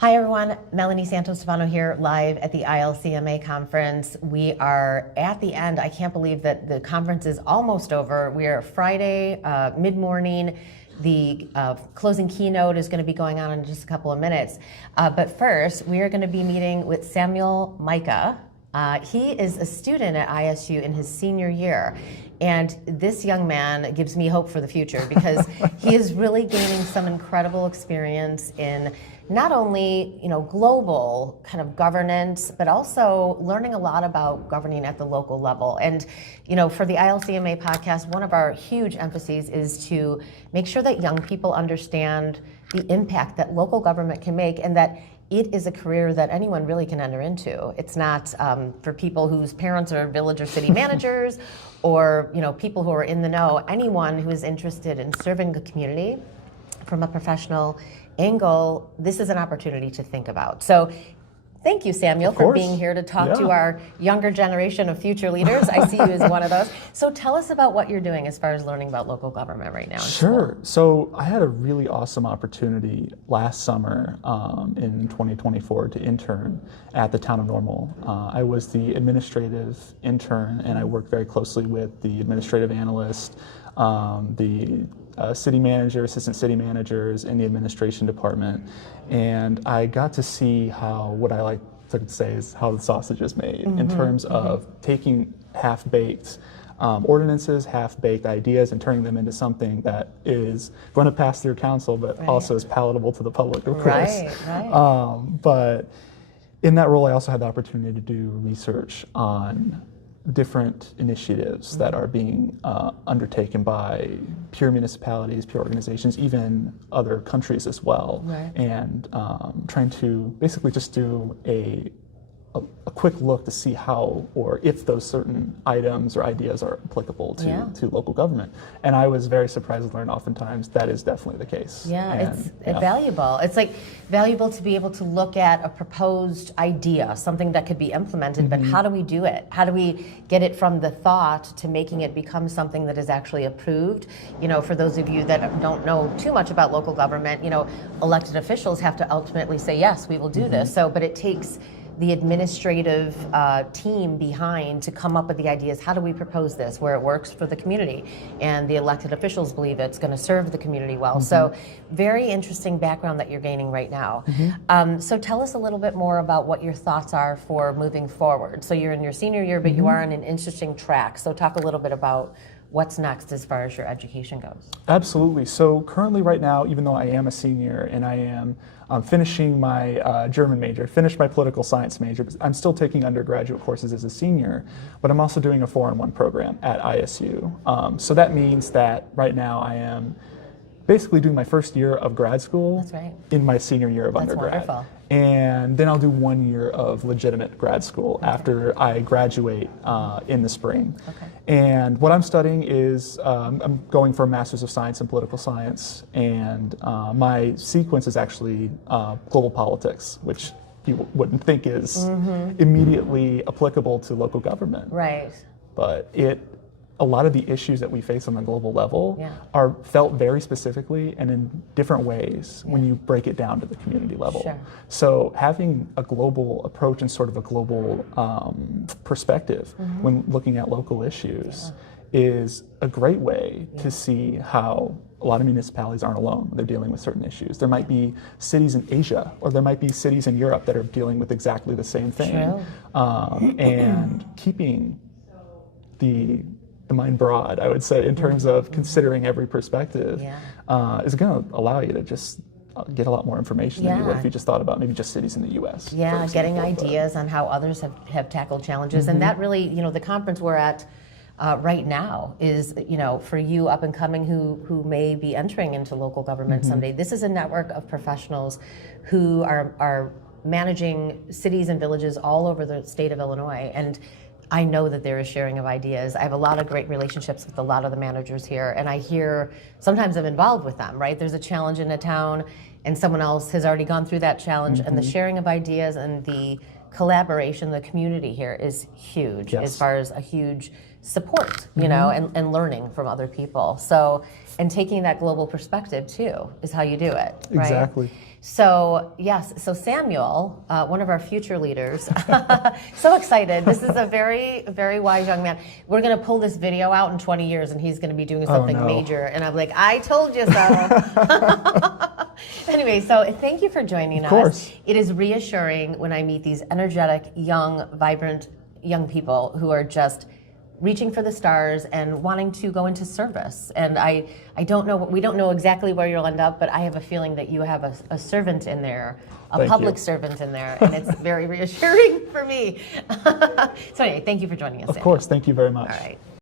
Hi everyone, Melanie Santos-Stefano here live at the ILCMA conference. We are at the end. I can't believe that the conference is almost over. We are Friday, mid-morning. The closing keynote is going to be going on in just a couple of minutes. But first, we are going to be meeting with Samuel Micah. He is a student at ISU in his senior year. And this young man gives me hope for the future because he is really gaining some incredible experience in not only, global kind of governance, but also learning a lot about governing at the local level. And, for the ILCMA podcast, one of our huge emphases is to make sure that young people understand the impact that local government can make and that it is a career that anyone really can enter into. It's not for people whose parents are village or city managers or people who are in the know. Anyone who is interested in serving the community from a professional angle, this is an opportunity to think about. So thank you, Samuel, for being here to talk to our younger generation of future leaders. I see you as one of those. So tell us about what you're doing as far as learning about local government right now. Sure. So I had a really awesome opportunity last summer in 2024 to intern at the town of Normal. I was the administrative intern, and I worked very closely with the administrative analyst, the city manager, assistant city managers in the administration department, and I got to see how, what I like to say is how the sausage is made in terms of taking half-baked ordinances, half-baked ideas, and turning them into something that is going to pass through council, but also is palatable to the public, of course. But in that role, I also had the opportunity to do research on different initiatives that are being undertaken by pure municipalities, pure organizations, even other countries as well, and trying to basically just do a quick look to see how or if those certain items or ideas are applicable to local government. And I was very surprised to learn oftentimes that is definitely the case. It's valuable. It's like valuable to be able to look at a proposed idea, something that could be implemented, but how do we do it? How do we get it from the thought to making it become something that is actually approved? For those of you that don't know too much about local government, elected officials have to ultimately say, yes, we will do this. But it takes the administrative team behind to come up with the ideas. How do we propose this where it works for the community? And the elected officials believe it's going to serve the community well. So very interesting background that you're gaining right now. So tell us a little bit more about what your thoughts are for moving forward. So you're in your senior year, but you are on an interesting track. So talk a little bit about what's next as far as your education goes. Absolutely. So currently right now, even though I am a senior and I am finishing my German major, finished my political science major, I'm still taking undergraduate courses as a senior, but I'm also doing a 4-in-1 program at ISU. So that means that right now I am basically doing my first year of grad school in my senior year of undergrad. Wonderful. And then I'll do 1 year of legitimate grad school after I graduate in the spring. And what I'm studying is I'm going for a Master's of Science in Political Science, and my sequence is actually global politics, which you wouldn't think is immediately applicable to local government. But a lot of the issues that we face on the global level are felt very specifically and in different ways when you break it down to the community level. So having a global approach and sort of a global perspective when looking at local issues is a great way to see how a lot of municipalities aren't alone when they're dealing with certain issues. There might be cities in Asia, or there might be cities in Europe that are dealing with exactly the same thing. And keeping the mind broad, I would say, in terms of considering every perspective, is going to allow you to just get a lot more information than you would if you just thought about maybe just cities in the U.S. Getting ideas on how others have tackled challenges. And that really, the conference we're at right now is, for you up and coming who may be entering into local government someday, this is a network of professionals who are managing cities and villages all over the state of Illinois. And I know that there is sharing of ideas. I have a lot of great relationships with a lot of the managers here, and I hear, sometimes I'm involved with them, right? There's a challenge in a town, and someone else has already gone through that challenge, and the sharing of ideas and the collaboration, the community here is huge as far as a huge support, and learning from other people. So, and taking that global perspective too is how you do it, right? Exactly. So yes, so Samuel, one of our future leaders, so excited. This is a very, very wise young man. We're going to pull this video out in 20 years and he's going to be doing something no. major. And I'm like, I told you so. Anyway, so thank you for joining us. Of course. It is reassuring when I meet these energetic, young, vibrant young people who are just reaching for the stars and wanting to go into service. And I don't know, we don't know exactly where you'll end up, but I have a feeling that you have a servant in there, a Thank public you. servant in there, and it's very reassuring for me. So anyway, thank you for joining us. Of course, thank you very much. All right.